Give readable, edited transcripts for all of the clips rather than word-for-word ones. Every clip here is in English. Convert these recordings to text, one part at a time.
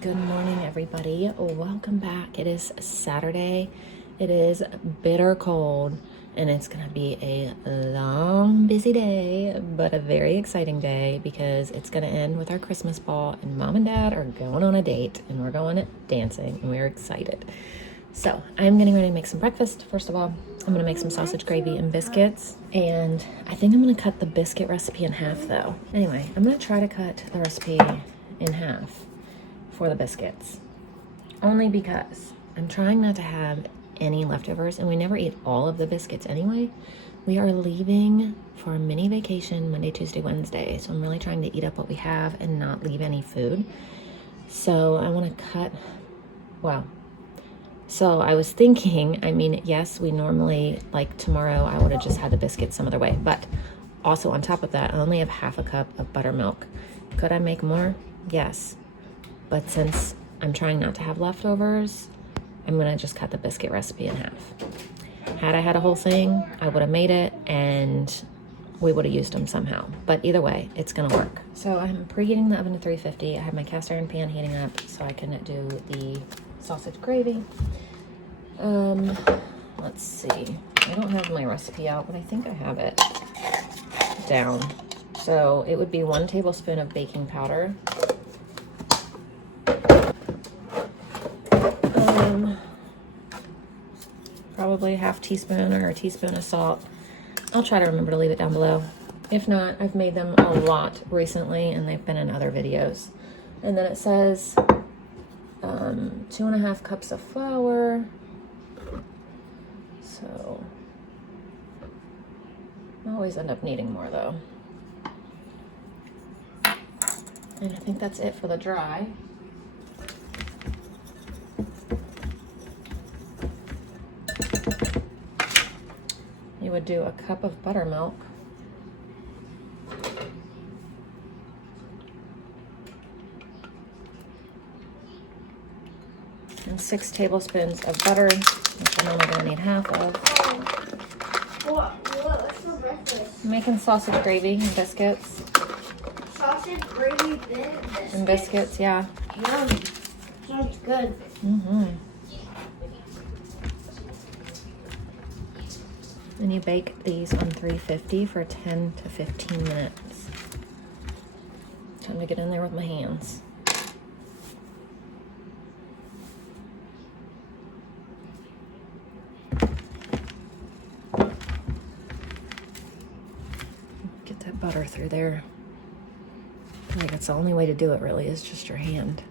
Good morning, everybody. Welcome back. It is Saturday. It is bitter cold, and it's going to be a long, busy day, but a very exciting day because it's going to end with our Christmas ball, and Mom and Dad are going on a date, and we're going dancing, and we're excited. So I'm getting ready to make some breakfast. First of all, I'm going to make some sausage gravy and biscuits, and I think I'm going to cut the biscuit recipe in half, though. Anyway, I'm going to try to cut the recipe in half for the biscuits, only because I'm trying not to have any leftovers, and we never eat all of the biscuits anyway. We are leaving for a mini vacation Monday, Tuesday, Wednesday, so I'm really trying to eat up what we have and not leave any food. So I want to cut, so I was thinking, yes, we normally, like tomorrow, I would have just had the biscuits some other way, but also on top of that, I only have half a cup of buttermilk. Could I make more? Yes. But since I'm trying not to have leftovers, I'm going to just cut the biscuit recipe in half. Had I had a whole thing, I would have made it and we would have used them somehow. But either way, it's going to work. So I'm preheating the oven to 350. I have my cast iron pan heating up so I can do the sausage gravy. Let's see. I don't have my recipe out, but I think I have it down. So it would be 1 tablespoon of baking powder. Probably a half teaspoon or a teaspoon of salt. I'll try to remember to leave it down below. If not, I've made them a lot recently and they've been in other videos. And then it says 2.5 cups of flour. So I always end up needing more though. And I think that's it for the dry. You would do a cup of buttermilk, and 6 tablespoons of butter, which I'm only going to need half of. What's for breakfast? I'm making sausage gravy and biscuits. Sausage gravy And biscuits, yeah. Yum. Sounds good. Mm-hmm. And you bake these on 350 for 10 to 15 minutes. Time to get in there with my hands. Get that butter through there. I feel like that's the only way to do it, really, is just your hand.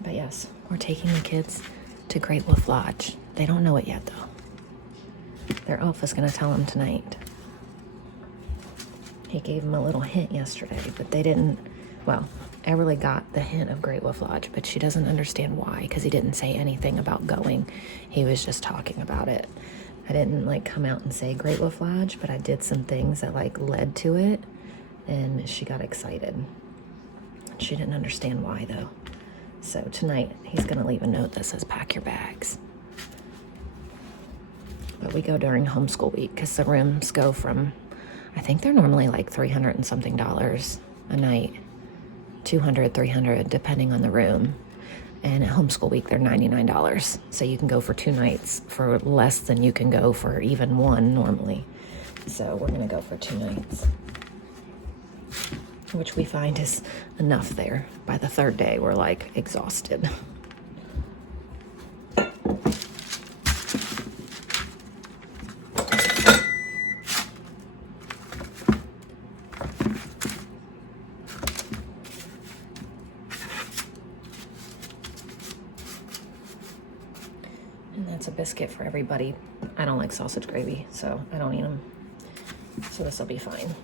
But yes, we're taking the kids to Great Wolf Lodge. They don't know it yet, though. Their elf is going to tell them tonight. He gave them a little hint yesterday, but they didn't. Well, Everly got the hint of Great Wolf Lodge, but she doesn't understand why, because he didn't say anything about going. He was just talking about it. I didn't come out and say Great Wolf Lodge, but I did some things that led to it, and she got excited. She didn't understand why, though. So tonight, he's going to leave a note that says, pack your bags. But we go during homeschool week because the rooms go from, I think they're normally $300 and something a night, $200, $300, depending on the room. And at homeschool week, they're $99. So you can go for 2 nights for less than you can go for even one normally. So we're going to go for 2 nights, which we find is enough there. By the 3rd day, we're exhausted. And that's a biscuit for everybody. I don't like sausage gravy, so I don't eat them. So this will be fine.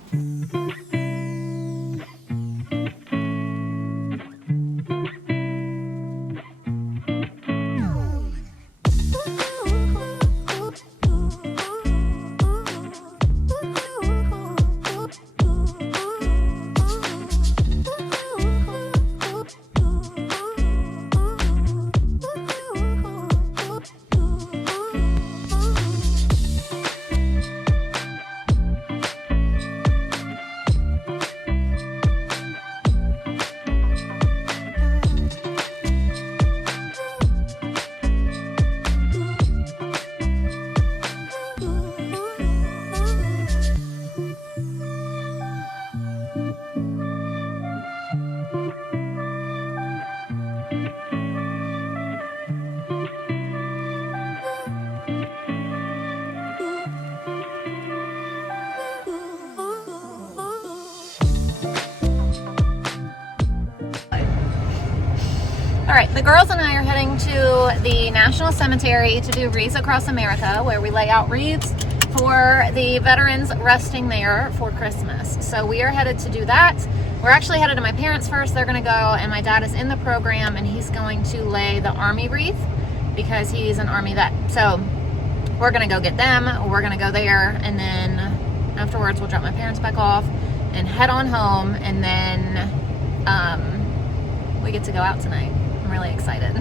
right, the girls and I are heading to the National Cemetery to do Wreaths Across America, where we lay out wreaths for the veterans resting there for Christmas. So we are headed to do that. We're actually headed to my parents first. They're going to go, and my dad is in the program, and he's going to lay the Army wreath because he's an Army vet. So we're going to go get them. We're going to go there, and then afterwards we'll drop my parents back off and head on home, and then we get to go out tonight. I'm really excited.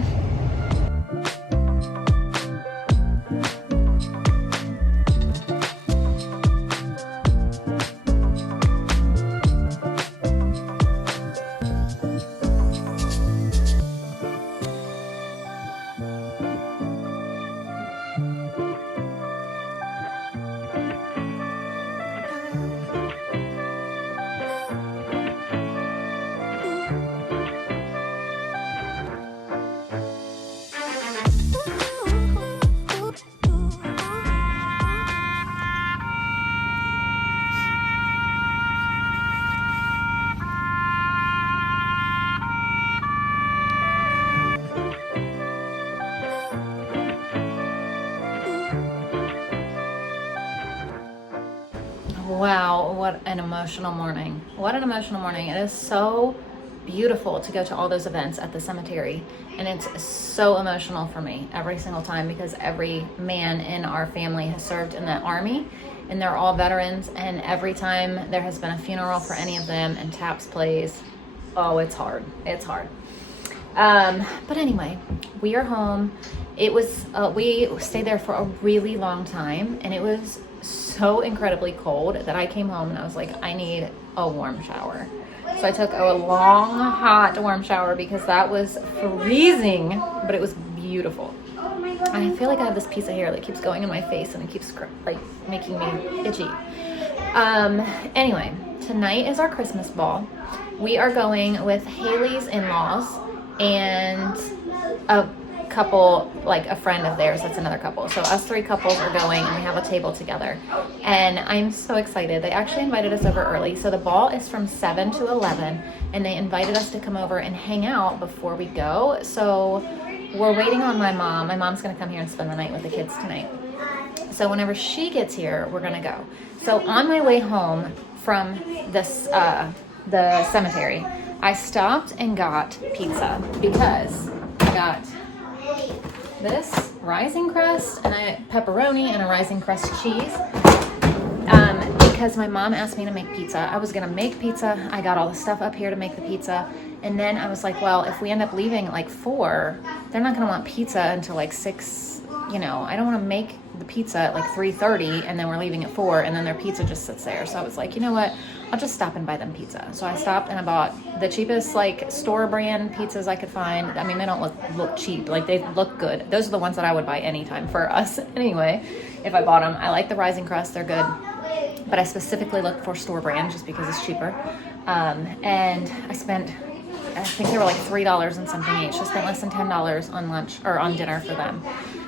Wow, what an emotional morning. What an emotional morning. It is so beautiful to go to all those events at the cemetery, and it's so emotional for me every single time because every man in our family has served in the Army, and they're all veterans, and every time there has been a funeral for any of them and TAPS plays, oh, it's hard. It's hard. But anyway, we are home. It was, we stayed there for a really long time, and it was so incredibly cold that I came home and I was like, I need a warm shower. So I took a long, hot, warm shower because that was freezing, but it was beautiful. I feel like I have this piece of hair that keeps going in my face and it keeps like making me itchy. Anyway, tonight is our Christmas ball. We are going with Haley's in-laws and a couple, like a friend of theirs that's another couple. So us three couples are going, and we have a table together, and I'm so excited. They actually invited us over early. So the ball is from 7 to 11, and they invited us to come over and hang out before we go. So we're waiting on my mom. My mom's going to come here and spend the night with the kids tonight. So whenever she gets here, we're going to go. So on my way home from this the cemetery, I stopped and got pizza because I got this Rising Crust and a pepperoni and a Rising Crust cheese because my mom asked me to make pizza. I was gonna make pizza. I got all the stuff up here to make the pizza, and then I was like, well, if we end up leaving at like 4, they're not gonna want pizza until like 6. You know, I don't want to make the pizza at like 3:30 and then we're leaving at 4 and then their pizza just sits there. So I was like, you know what, I'll just stop and buy them pizza. So I stopped and I bought the cheapest like store brand pizzas I could find. I mean, they don't look cheap, like they look good. Those are the ones that I would buy anytime for us anyway if I bought them. I like the Rising Crust, they're good, but I specifically looked for store brand just because it's cheaper. And I think they were like $3 and something each. I spent less than $10 on lunch or on dinner for them.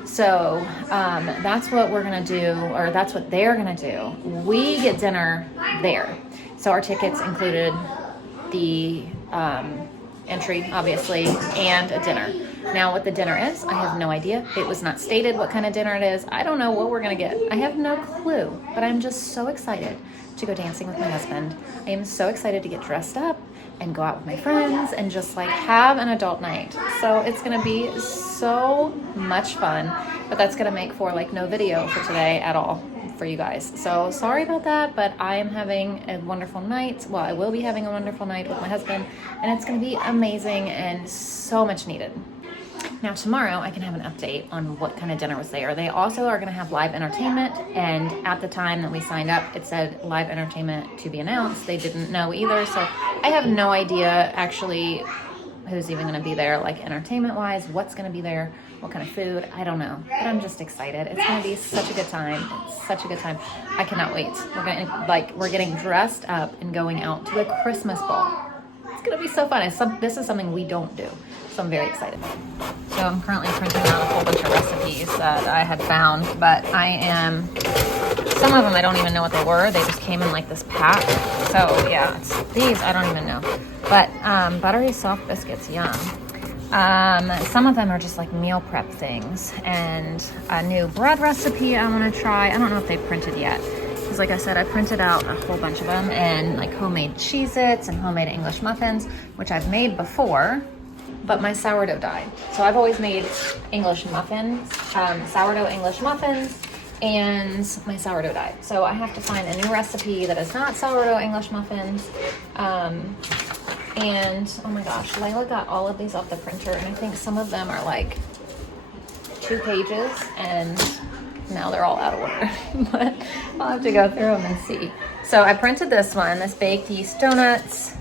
So that's what we're gonna do, or that's what they're gonna do. We get dinner there. So our tickets included the entry, obviously, and a dinner. Now what the dinner is, I have no idea. It was not stated what kind of dinner it is. I don't know what we're gonna get. I have no clue, but I'm just so excited to go dancing with my husband. I am so excited to get dressed up and go out with my friends and just like have an adult night. So it's gonna be so much fun, but that's gonna make for like no video for today at all for you guys. So sorry about that, but I am having a wonderful night. Well, I will be having a wonderful night with my husband, and it's gonna be amazing and so much needed. Now tomorrow I can have an update on what kind of dinner was there. They also are going to have live entertainment, and at the time that we signed up it said live entertainment to be announced. They didn't know either, so I have no idea actually who's even going to be there, like entertainment wise, what's going to be there, what kind of food, I don't know, but I'm just excited. It's going to be such a good time. It's such a good time. I cannot wait. We're getting dressed up and going out to a Christmas ball. It's going to be so fun. This is something we don't do, so I'm very excited. So I'm currently printing out a whole bunch of recipes that I had found, but some of them I don't even know what they were. They just came in like this pack. So yeah, these I don't even know. But buttery soft biscuits, yum. Some of them are just like meal prep things, and a new bread recipe I want to try. I don't know if they've printed yet, because like I said, I printed out a whole bunch of them, and like homemade Cheez-Its and homemade English muffins, which I've made before, but my sourdough died. So I've always made English muffins, sourdough English muffins, and my sourdough died. So I have to find a new recipe that is not sourdough English muffins. And oh my gosh, Layla got all of these off the printer, and I think some of them are like 2 pages, and now they're all out of order. But I'll have to go through them and see. So I printed this one, this baked yeast donuts.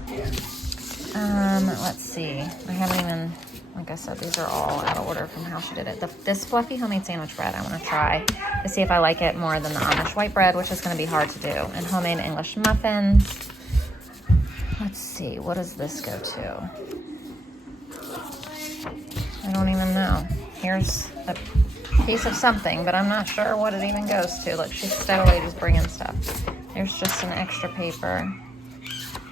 Let's see. I haven't even, like I said, these are all out of order from how she did it. This fluffy homemade sandwich bread I want to try to see if I like it more than the Amish white bread, which is going to be hard to do. And homemade English muffins. Let's see, what does this go to? I don't even know. Here's a piece of something, but I'm not sure what it even goes to. Look, she's steadily just bringing stuff. There's just some extra paper.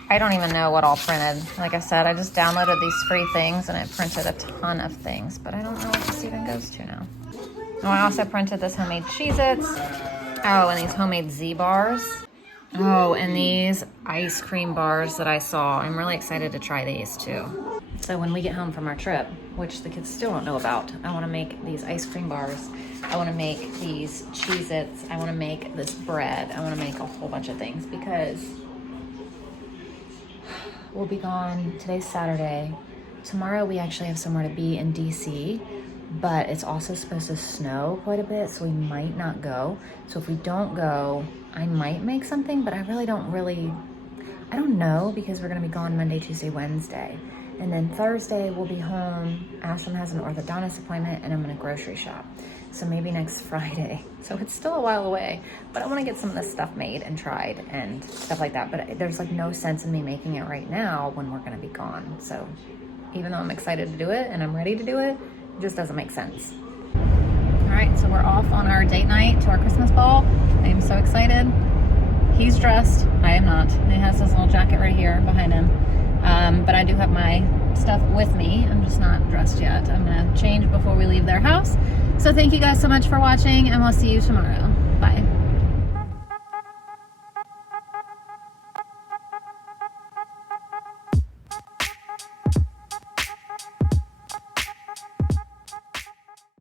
I don't even know what all printed. Like I said, I just downloaded these free things and it printed a ton of things, but I don't know what this even goes to now. Oh, I also printed this homemade Cheez-Its. Oh, and these homemade Z-bars. Oh, and these ice cream bars that I saw. I'm really excited to try these too. So when we get home from our trip, which the kids still don't know about, I want to make these ice cream bars. I want to make these Cheez-Its. I want to make this bread. I want to make a whole bunch of things because we'll be gone. Today's Saturday. Tomorrow we actually have somewhere to be in DC, but it's also supposed to snow quite a bit, so we might not go. So if we don't go, I might make something, but I don't know, because we're gonna be gone Monday, Tuesday, Wednesday. And then Thursday we'll be home. Ashton has an orthodontist appointment and I'm gonna grocery shop. So maybe next Friday. So it's still a while away, but I wanna get some of this stuff made and tried and stuff like that. But there's like no sense in me making it right now when we're gonna be gone. So even though I'm excited to do it and I'm ready to do it, it just doesn't make sense. All right, so we're off on our date night to our Christmas ball. I am so excited. He's dressed, I am not. He has his little jacket right here behind him. But I do have my stuff with me. I'm just not dressed yet. I'm gonna change before we leave their house. So thank you guys so much for watching, and we'll see you tomorrow.